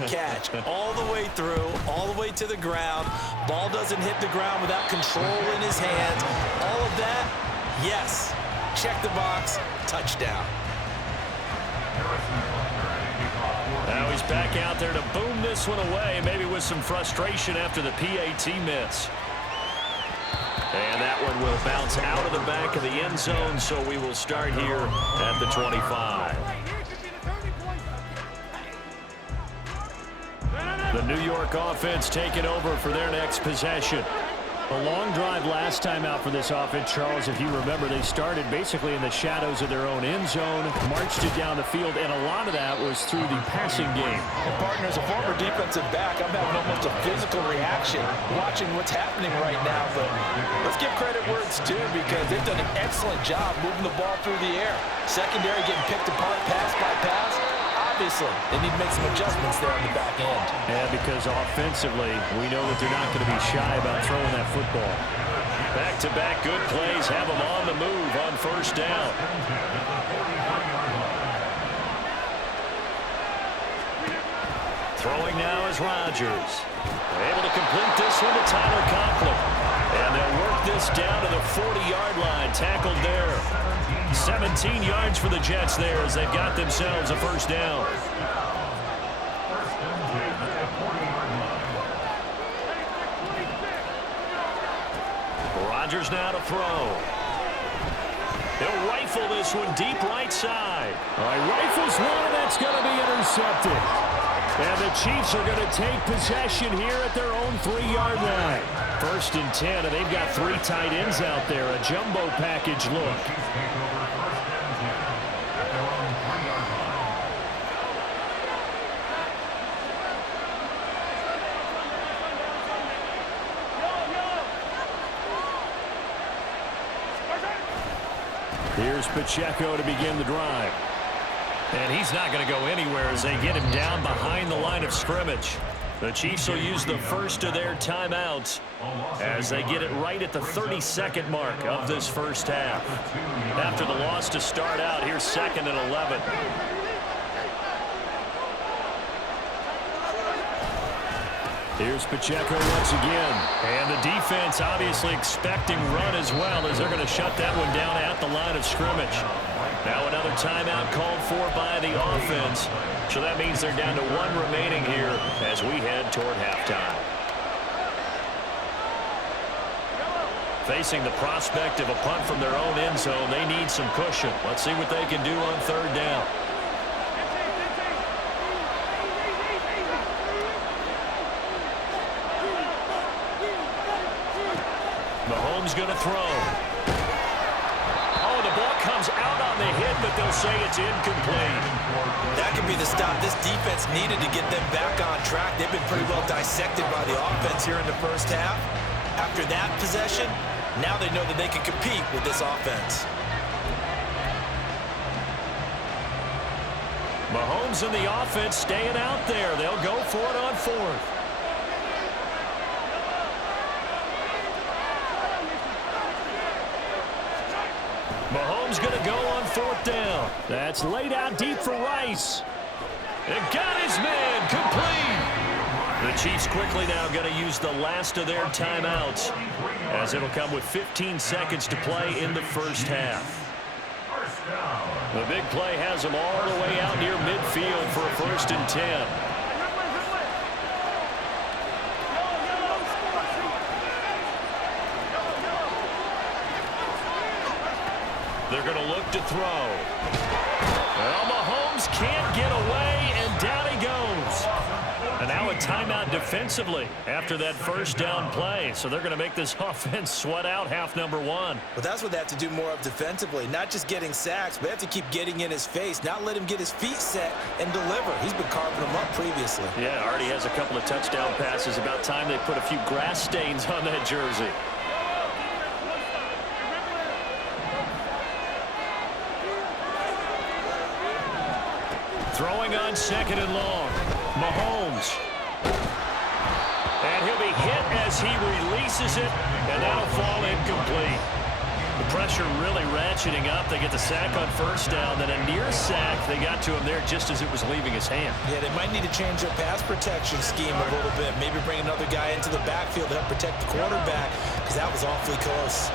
they catch. All the way through, all the way to the ground. Ball doesn't hit the ground without control in his hands. All of that, yes. Check the box, touchdown. Now he's back out there to boom this one away, maybe with some frustration after the PAT miss. And that one will bounce out of the back of the end zone, so we will start here at the 25. The New York offense taking over for their next possession. A long drive last time out for this offense, Charles. If you remember, they started basically in the shadows of their own end zone, marched it down the field, and a lot of that was through the passing game. And partner, as a former defensive back, I'm having almost a physical reaction watching what's happening right now. But let's give credit where it's due, because they've done an excellent job moving the ball through the air. Secondary getting picked apart pass by pass. Obviously, they need to make some adjustments there on the back end. Yeah, because offensively, we know that they're not going to be shy about throwing that football. Back-to-back good plays have them on the move on first down. Throwing now is Rodgers. Able to complete this one to Tyler Conklin. And they'll work this down to the 40-yard line, tackled there. 17 yards for the Jets there as they've got themselves a first down. Rodgers now to throw. He'll rifle this one deep right side. All right, rifles one, and that's going to be intercepted. And the Chiefs are going to take possession here at their own 3-yard line. 1st and 10, and they've got 3 tight ends out there. A jumbo package look. Here's Pacheco to begin the drive. And he's not going to go anywhere as they get him down behind the line of scrimmage. The Chiefs will use the first of their timeouts as they get it right at the 32nd mark of this first half. After the loss to start out, here's 2nd and 11. Here's Pacheco once again. And the defense obviously expecting run as well, as they're going to shut that one down at the line of scrimmage. Now another timeout called for by the offense. So that means they're down to 1 remaining here as we head toward halftime. Facing the prospect of a punt from their own end zone, they need some cushion. Let's see what they can do on 3rd down. Mahomes going to throw. Oh, the ball comes out on the hit, but they'll say it's incomplete. That could be the stop this defense needed to get them back on track. They've been pretty well dissected by the offense here in the first half. After that possession, now they know that they can compete with this offense. Mahomes and the offense staying out there. They'll go for it on 4th. Mahomes going to go on 4th down. That's laid out deep for Rice. And got his man complete. The Chiefs quickly now going to use the last of their timeouts, as it'll come with 15 seconds to play in the first half. The big play has them all the way out near midfield for a 1st and 10. They're going to look to throw. Well, Mahomes can't get away, and down he goes. And now a timeout defensively after that first down play. So they're going to make this offense sweat out half number 1. Well, that's what they have to do more of defensively. Not just getting sacks, but they have to keep getting in his face. Not let him get his feet set and deliver. He's been carving them up previously. Yeah, already has a couple of touchdown passes. About time they put a few grass stains on that jersey. Throwing on 2nd and long. Mahomes. And he'll be hit as he releases it, and that'll fall incomplete. The pressure really ratcheting up. They get the sack on first down, then a near sack. They got to him there just as it was leaving his hand. Yeah, they might need to change their pass protection scheme a little bit. Maybe bring another guy into the backfield to help protect the quarterback, because that was awfully close.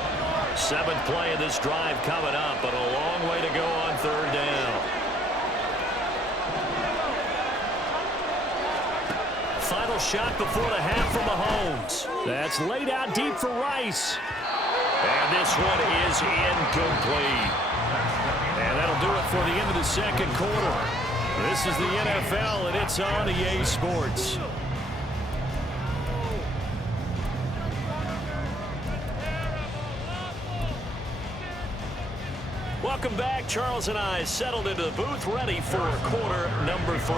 7th play of this drive coming up, but a long way to go on 3rd down. Final shot before the half from Mahomes. That's laid out deep for Rice. And this one is incomplete. And that'll do it for the end of the 2nd quarter. This is the NFL, and it's on EA Sports. Welcome back. Charles and I settled into the booth, ready for quarter number 3.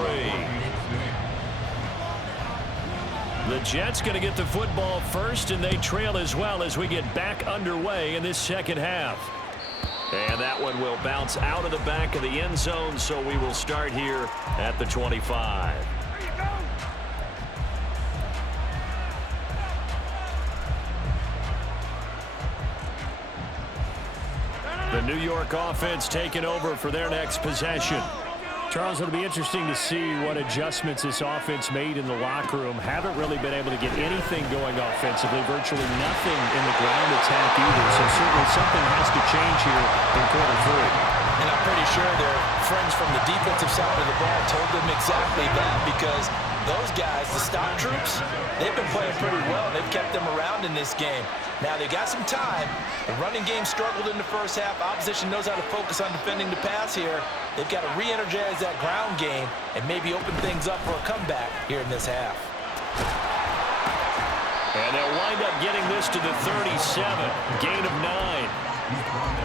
The Jets going to get the football first, and they trail as well as we get back underway in this 2nd half. And that one will bounce out of the back of the end zone, so we will start here at the 25. The New York offense taking over for their next possession. Charles, it'll be interesting to see what adjustments this offense made in the locker room. Haven't really been able to get anything going offensively, virtually nothing in the ground attack either. So certainly something has to change here in quarter 3. And I'm pretty sure their friends from the defensive side of the ball told them exactly that, because those guys, the stop troops, they've been playing pretty well. They've kept them around in this game. Now, they got some time. The running game struggled in the first half. Opposition knows how to focus on defending the pass here. They've got to re-energize that ground game and maybe open things up for a comeback here in this half. And they'll wind up getting this to the 37. Gain of 9.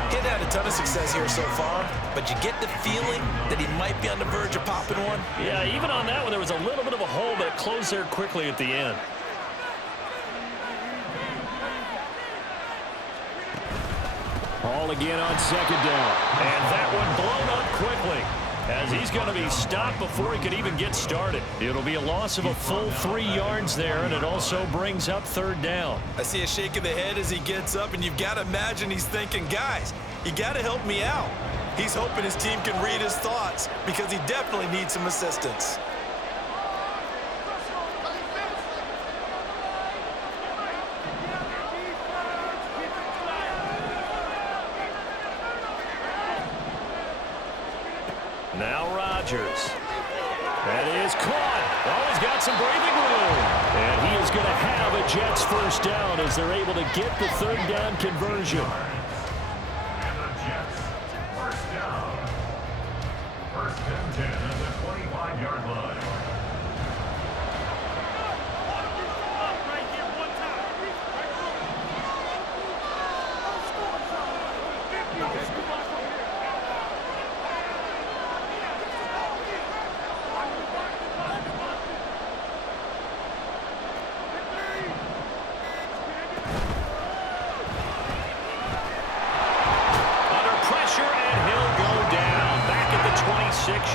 He's had a ton of success here so far, but you get the feeling that he might be on the verge of popping one. Yeah, even on that one, there was a little bit of a hole, but it closed there quickly at the end. Ball again on 2nd down. And that one blown up quickly, as he's going to be stopped before he could even get started. It'll be a loss of a full 3 yards there, and it also brings up 3rd down. I see a shake of the head as he gets up, and you've got to imagine he's thinking, guys, you got to help me out. He's hoping his team can read his thoughts, because he definitely needs some assistance. Now Rodgers. That is caught. Oh, he's got some breathing room. And he is going to have a Jets 1st down as they're able to get the 3rd down conversion. And the Jets, 1st down. 1st and 10 at the 25-yard line.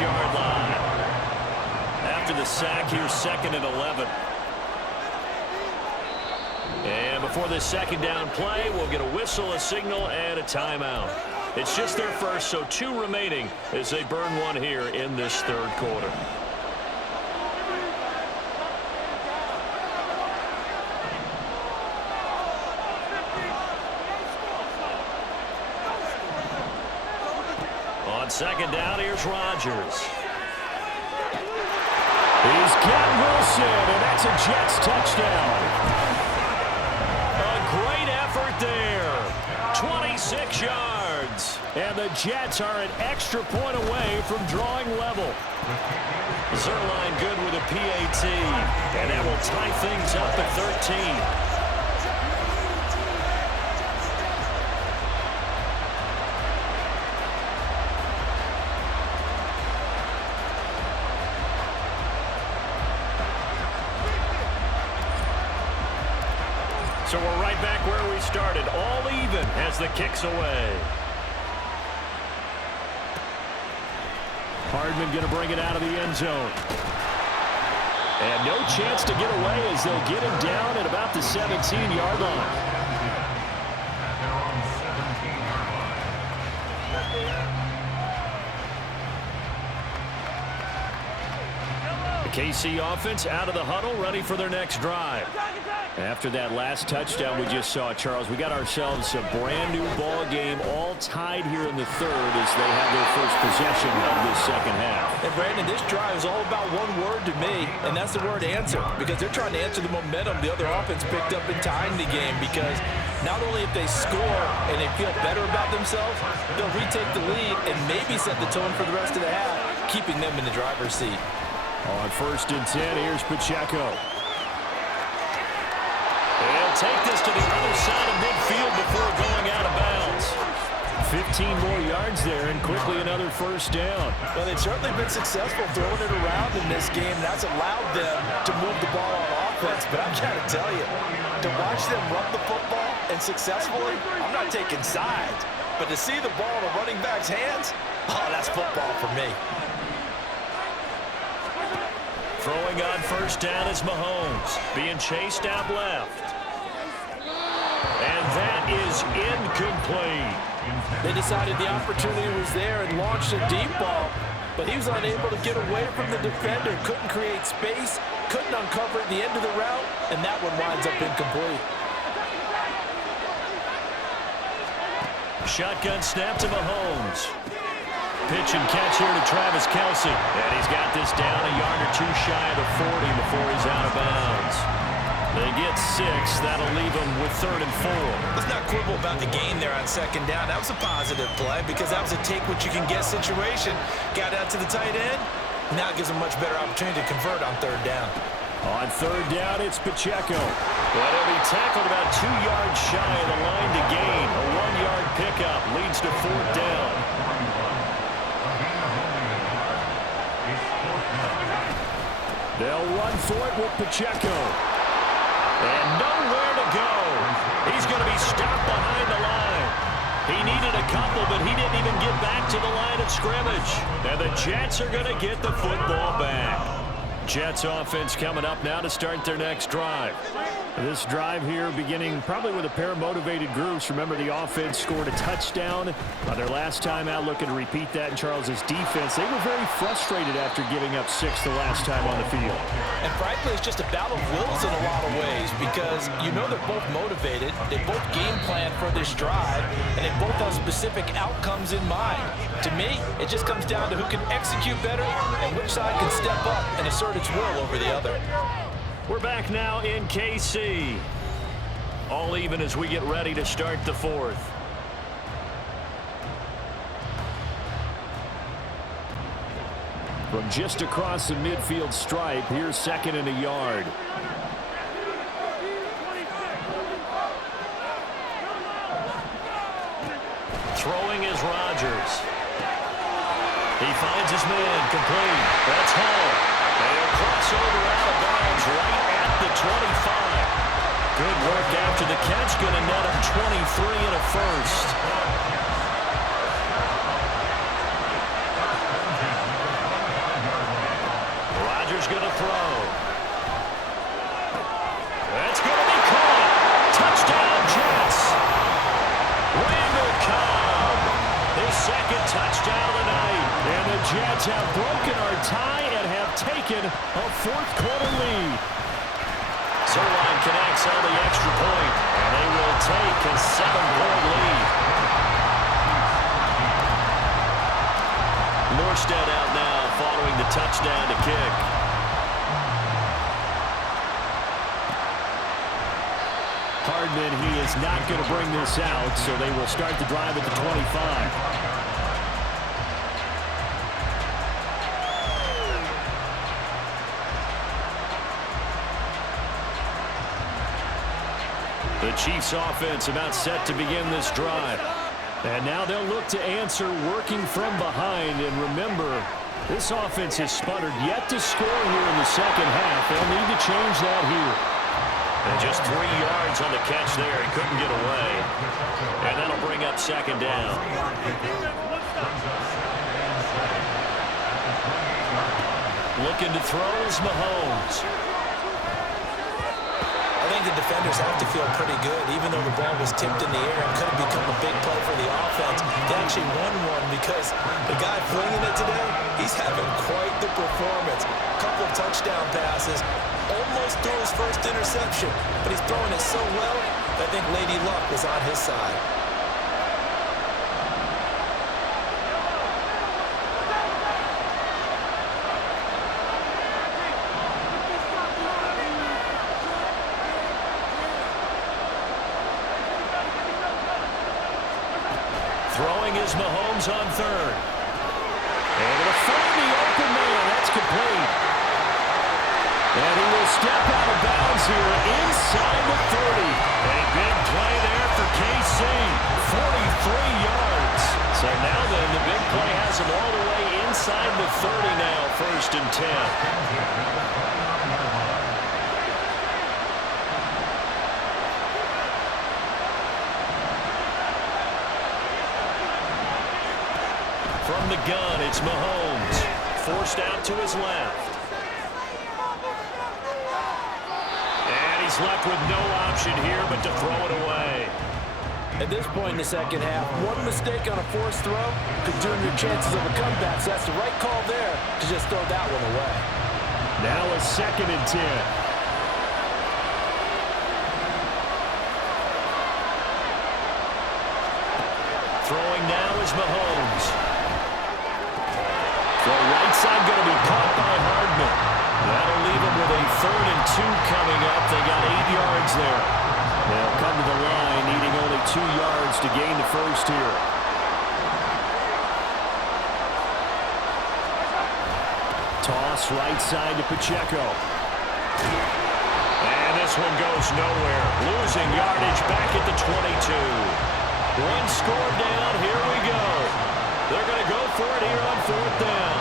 Yard line. After the sack, here's 2nd and 11. And before this 2nd down play, we'll get a whistle, a signal, and a timeout. It's just their first, so 2 remaining as they burn one here in this 3rd quarter. On 2nd down, here's Rodgers. He's got Wilson, and that's a Jets touchdown. A great effort there. 26 yards. And the Jets are an extra point away from drawing level. Zerline good with a PAT. And that will tie things up at 13. So we're right back where we started, all even as the kick's away. Hardman going to bring it out of the end zone. And no chance to get away as they'll get him down at about the 17-yard line. At their own 17. KC offense out of the huddle, ready for their next drive. After that last touchdown we just saw, Charles, we got ourselves a brand-new ball game, all tied here in the third as they have their first possession of this second half. And, Brandon, this drive is all about one word to me, and that's the word answer, because they're trying to answer the momentum the other offense picked up in tying the game, because not only if they score and they feel better about themselves, they'll retake the lead and maybe set the tone for the rest of the half, keeping them in the driver's seat. On 1st and 10, here's Pacheco. He'll take this to the other side of midfield before going out of bounds. 15 more yards there and quickly another first down. Well, they've certainly been successful throwing it around in this game. That's allowed them to move the ball on offense. But I've got to tell you, to watch them run the football and successfully, I'm not taking sides. But to see the ball in a running back's hands, oh, that's football for me. Throwing on first down is Mahomes, being chased out left. And that is incomplete. They decided the opportunity was there and launched a deep ball, but he was unable to get away from the defender, couldn't create space, couldn't uncover at the end of the route, and that one winds up incomplete. Shotgun snap to Mahomes. Pitch and catch here to Travis Kelce. And he's got this down a yard or two shy of the 40 before he's out of bounds. They get 6. That'll leave them with 3rd and 4. Let's not quibble about the gain there on 2nd down. That was a positive play because that was a take-what-you-can-get situation. Got out to the tight end. Now it gives them a much better opportunity to convert on 3rd down. On 3rd down, it's Pacheco. But he'll be tackled about 2 yards shy of the line to gain. A 1-yard pickup leads to 4th down. They'll run for it with Pacheco. And nowhere to go. He's going to be stopped behind the line. He needed a couple, but he didn't even get back to the line of scrimmage. And the Jets are going to get the football back. Jets offense coming up now to start their next drive. This drive here beginning probably with a pair of motivated groups. Remember, the offense scored a touchdown their last time out, looking to repeat that in Charles's defense. They were very frustrated after giving up 6 the last time on the field. And frankly, it's just a battle of wills in a lot of ways because you know they're both motivated, they both game plan for this drive, and they both have specific outcomes in mind. To me, it just comes down to who can execute better and which side can step up and assert its will over the other. We're back now in KC. All even as we get ready to start the 4th. From just across the midfield stripe, here's 2nd and a yard. Throwing is Rodgers. He finds his man, complete. That's Hall. They'll cross over out of bounds right at the 25. Good work after the catch. Going to net him 23 and a first. Rodgers going to throw. That's going to be caught. Touchdown, Jets. Randall Cobb. His 2nd touchdown of the night. And the Jets have broken our tie and have taken a 4th quarter lead. Zerline connects on the extra point, and they will take a 7-point lead. Norstead out now following the touchdown to kick. Hardman, he is not going to bring this out, so they will start the drive at the 25. The Chiefs offense about set to begin this drive. And now they'll look to answer working from behind. And remember, this offense has sputtered yet to score here in the second half. They'll need to change that here. And just 3 yards on the catch there. He couldn't get away. And that'll bring up 2nd down. Looking to throw is Mahomes. I think the defenders have to feel pretty good. Even though the ball was tipped in the air and could have become a big play for the offense, they actually won one because the guy flinging it today, he's having quite the performance. Couple touchdown passes, almost threw his first interception, but he's throwing it so well that I think Lady Luck was on his side. Throwing is Mahomes on third. Able to find the open man. That's complete. And he will step out of bounds here inside the 30. A big play there for KC. 43 yards. So now then, the big play has him all the way inside the 30 now. 1st and 10. From the gun, it's Mahomes. Forced out to his left. And he's left with no option here but to throw it away. At this point in the second half, one mistake on a forced throw could doom your chances of a comeback. So that's the right call there to just throw that one away. Now a 2nd and 10. Throwing now is Mahomes. The right side going to be caught by Hardman. That'll leave him with a 3rd and 2 coming up. They got 8 yards there. They'll come to the line, needing only 2 yards to gain the first here. Toss right side to Pacheco. And this one goes nowhere. Losing yardage back at the 22. One score down. Here we go. They're going to go for it here on 4th down.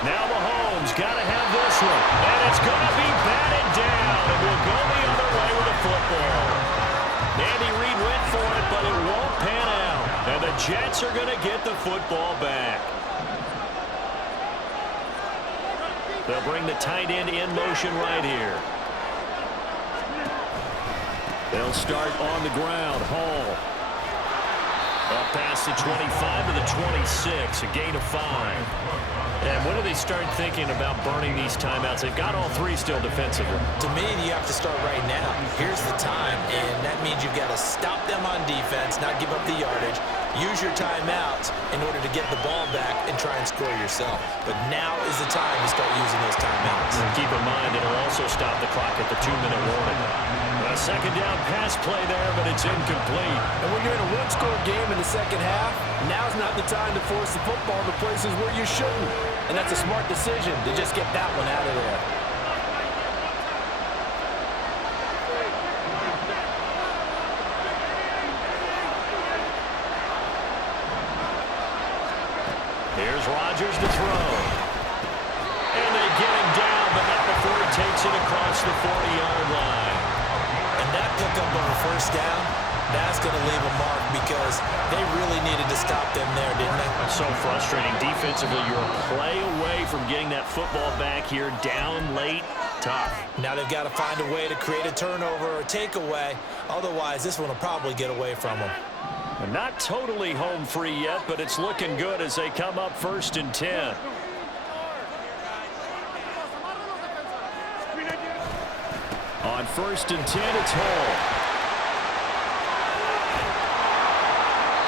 Now Mahomes got to have this one. And it's going to be batted down. And will go the other way with the football. Andy Reid went for it, but it won't pan out. And the Jets are going to get the football back. They'll bring the tight end in motion right here. They'll start on the ground. Hall. Up past the 25 to the 26. A gain of 5. And when do they start thinking about burning these timeouts? They've got all 3 still defensively. To me, you have to start right now. Here's the time, and that means you've got to stop them on defense, not give up the yardage, use your timeouts in order to get the ball back and try and score yourself. But now is the time to start using those timeouts. And keep in mind, it'll also stop the clock at the 2-minute warning. A 2nd down pass play there, but it's incomplete. And when you're in a one-score game in the second half, now's not the time to force the football to places where you shouldn't. And that's a smart decision to just get that one out of there. Here's Rodgers to throw. And they get him down, but not before he takes it across the 40-yard line. And that pickup on the 1st down, that's going to leave a mark because they really needed to stop them there, didn't they? So frustrating. Defensively, you're a play away from getting that football back here down late. Tough. Now they've got to find a way to create a turnover or a takeaway. Otherwise, this one will probably get away from them. Not totally home free yet, but it's looking good as they come up 1st and 10. On 1st and 10, it's Hall.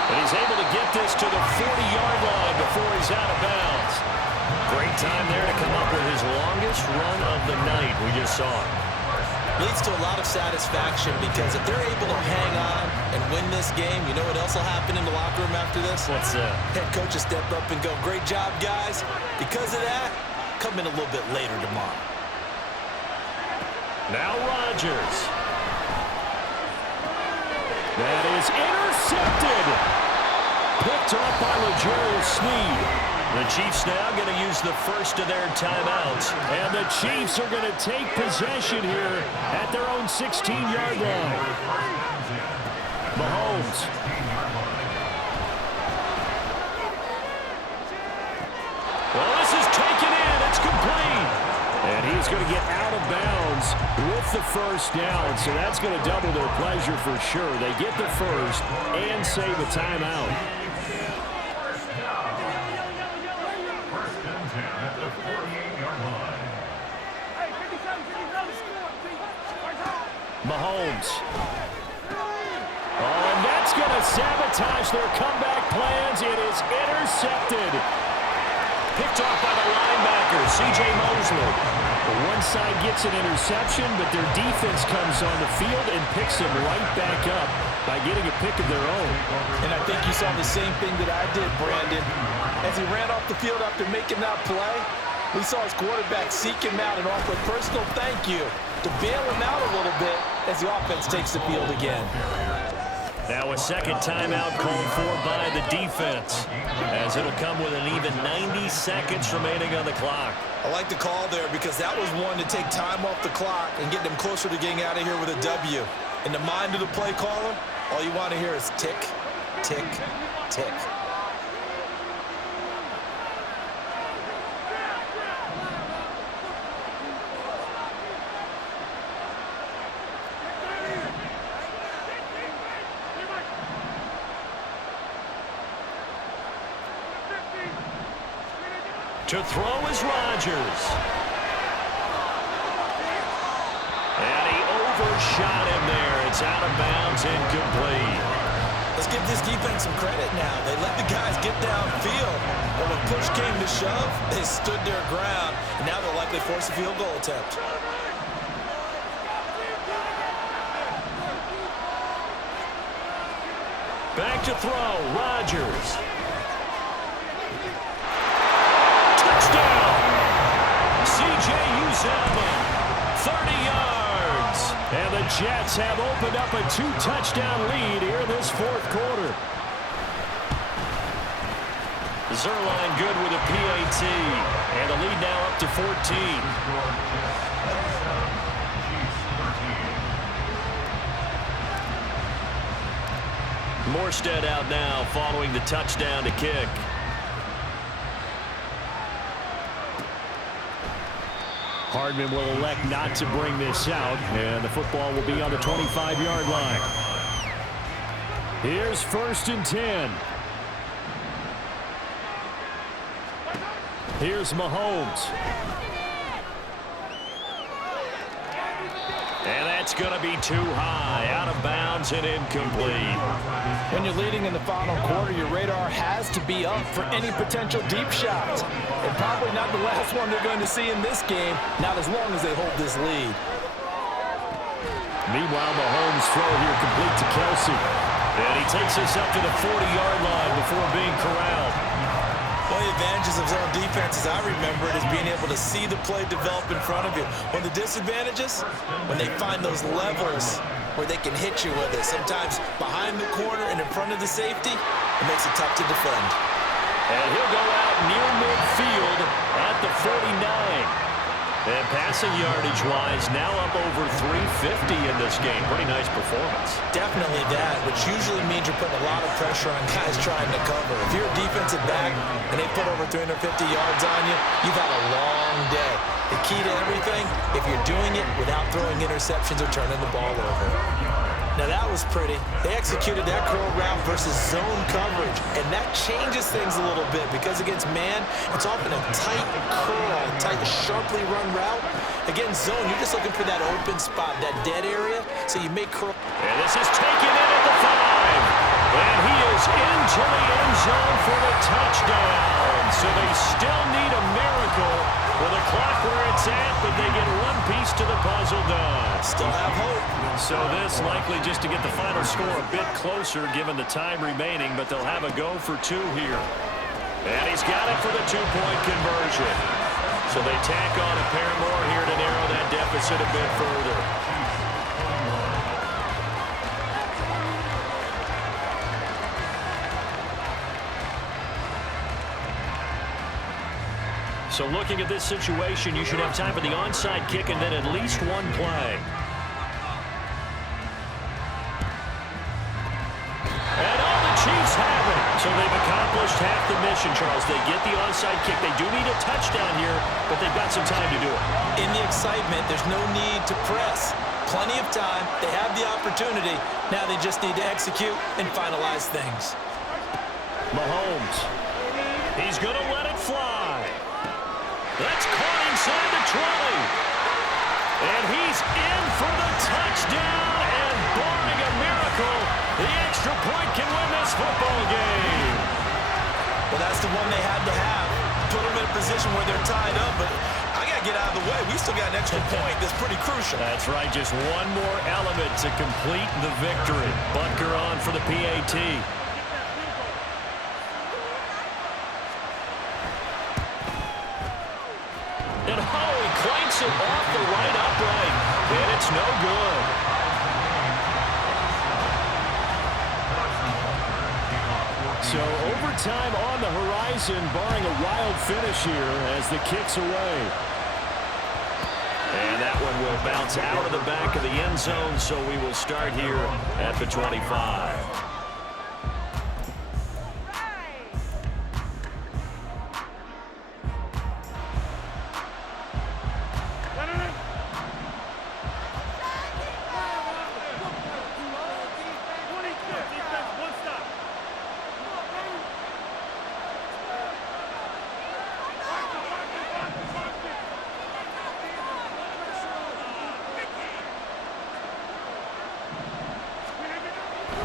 And he's able to get this to the 40-yard line before he's out of bounds. Great time there to come up with his longest run of the night. We just saw it. Leads to a lot of satisfaction because if they're able to hang on and win this game, you know what else will happen in the locker room after this? What's that? Head coach will step up and go, great job, guys. Because of that, come in a little bit later tomorrow. Now Rodgers. That is intercepted. Picked up by L'Jarius Sneed. The Chiefs now going to use the first of their timeouts. And the Chiefs are going to take possession here at their own 16-yard line. Mahomes. Well, this is taken in. It's complete. is going to get out of bounds with the first down, so that's going to double their pleasure for sure. They get the first and save a timeout. First and 10 at the 48-yard line. Mahomes. Oh, and that's going to sabotage their comeback plans. It is intercepted. Picked off by the linebacker, C.J. Mosley. One side gets an interception, but their defense comes on the field and picks them right back up by getting a pick of their own. And I think you saw the same thing that I did, Brandon. As he ran off the field after making that play, we saw his quarterback seek him out and offer a personal thank you to bail him out a little bit as the offense takes the field again. Now a second timeout called for by the defense, as it'll come with an even 90 seconds remaining on the clock. I like the call there because that was one to take time off the clock and get them closer to getting out of here with a W. In the mind of the play caller, all you want to hear is tick, tick, tick. To throw is Rodgers. And he overshot him there. It's out of bounds, incomplete. Let's give this defense some credit now. They let the guys get downfield. But when push came to shove, they stood their ground. And now they'll likely force a field goal attempt. Back to throw, Rodgers. C.J. Uzomah, 30 yards. And the Jets have opened up a 2-touchdown lead here in this fourth quarter. Zerline good with a PAT. And the lead now up to 14. Morstead out now following the touchdown to kick. Hardman will elect not to bring this out, and the football will be on the 25-yard line. Here's 1st and 10. Here's Mahomes. And that's going to be too high, out of bounds and incomplete. When you're leading in the final quarter, your radar has to be up for any potential deep shots. And probably not the last one they're going to see in this game, not as long as they hold this lead. Meanwhile, Mahomes' throw here complete to Kelsey. And he takes us up to the 40-yard line before being corralled. One of the advantages of zone defense, as I remember it, is being able to see the play develop in front of you. One of the disadvantages, when they find those levels where they can hit you with it. Sometimes behind the corner and in front of the safety, it makes it tough to defend. And he'll go out near midfield at the 49. And passing yardage-wise, now up over 350 in this game. Pretty nice performance. Definitely that, which usually means you're putting a lot of pressure on guys trying to cover. If you're a defensive back and they put over 350 yards on you, you've had a long day. The key to everything, if you're doing it without throwing interceptions or turning the ball over. Now that was pretty. They executed that curl route versus zone coverage, and that changes things a little bit because against man, it's often a tight curl, tight, sharply run route. Against zone, you're just looking for that open spot, that dead area, so you make curl. And this is taken in at the 5. And he is into the end zone for the touchdown. So they still need a miracle with a clock where it's at, but they get one piece to the puzzle done. Still have hope. So this likely just to get the final score a bit closer given the time remaining, but they'll have a go for 2 here. And he's got it for the 2-point conversion. So they tack on a pair more here to narrow that deficit a bit further. So looking at this situation, you should have time for the onside kick and then at least one play. And all the Chiefs have it. So So they've accomplished half the mission, Charles. They get the onside kick. They do need a touchdown here, but they've got some time to do it. In the excitement, there's no need to press. Plenty of time. They have the opportunity. Now they just need to execute and finalize things. Mahomes. He's going to let it fly. That's caught inside the 20. And he's in for the touchdown. And barring a miracle, the extra point can win this football game. Well, that's the one they had to have. Put them in a position where they're tied up, but I got to get out of the way. We still got an extra point that's pretty crucial. That's right, just one more element to complete the victory. Bunker on for the PAT. And he clanks it off the right upright, and it's no good. So overtime on the horizon, barring a wild finish here as the kick's away. And that one will bounce out of the back of the end zone, so we will start here at the 25.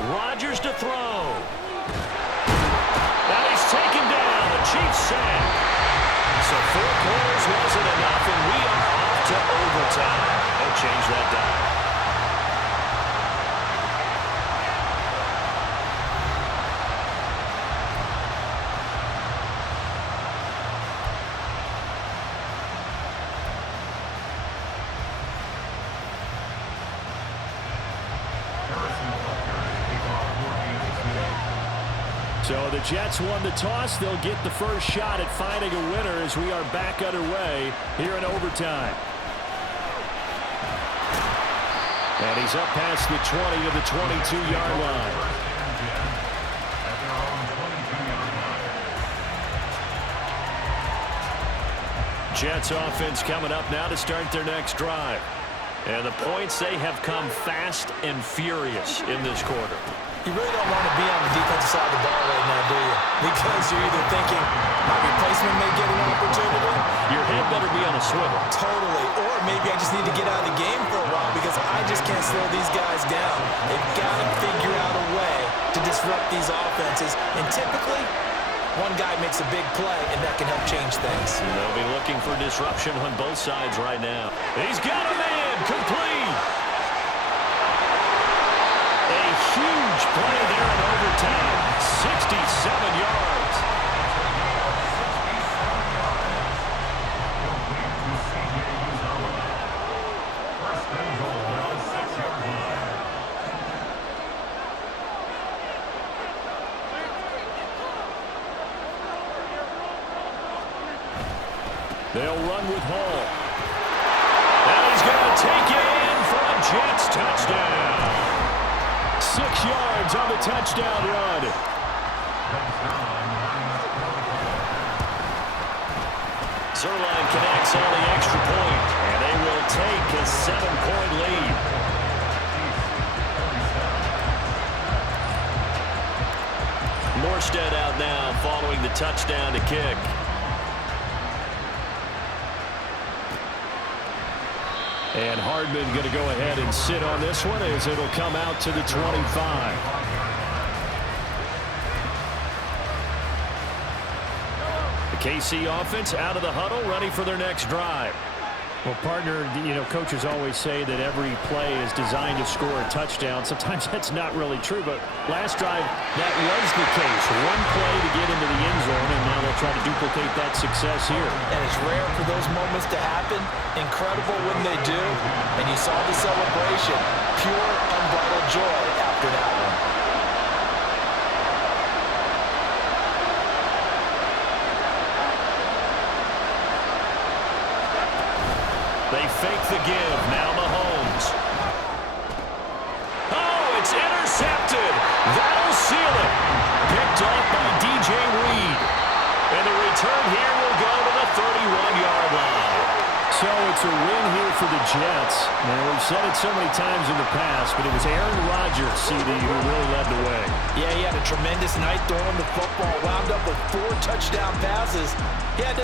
Rodgers to throw. And he's taken down. The Chiefs sack. So 4 quarters wasn't enough, and we are off to overtime. Don't change that down. So the Jets won the toss. They'll get the first shot at finding a winner as we are back underway here in overtime. And he's up past the 20 to the 22-yard line. Jets offense coming up now to start their next drive. And the points, they have come fast and furious in this quarter. You really don't want to be on the defensive side of the ball right now, do you? Because you're either thinking my replacement may get an opportunity. Your head better be on a swivel. Totally. Or maybe I just need to get out of the game for a while because I just can't slow these guys down. They've got to figure out a way to disrupt these offenses. And typically, one guy makes a big play, and that can help change things. They'll be looking for disruption on both sides right now. He's got a man complete. Huge play there in overtime. 67 yards. They'll run with Hall. And he's going to take it in for a Jets touchdown. 6 yards on the touchdown run. Zerline connects on the extra point, and they will take a 7-point lead. Morstead out now following the touchdown to kick. And Hardman going to go ahead and sit on this one as it'll come out to the 25. The KC offense out of the huddle, ready for their next drive. Well, partner, coaches always say that every play is designed to score a touchdown. Sometimes that's not really true, but last drive, that was the case. One play to get into the end zone, and now they'll try to duplicate that success here. And it's rare for those moments to happen. Incredible when they do. And you saw the celebration. Pure, unbridled joy after that one. They fake the give. Now Mahomes. Oh, it's intercepted. That'll seal it. Picked off by return here will go to the 31-yard line. So it's a win here for the Jets. Now, we've said it so many times in the past, but it was Aaron Rodgers, CD, who really led the way. Yeah, he had a tremendous night throwing the football. Wound up with 4 touchdown passes. He had to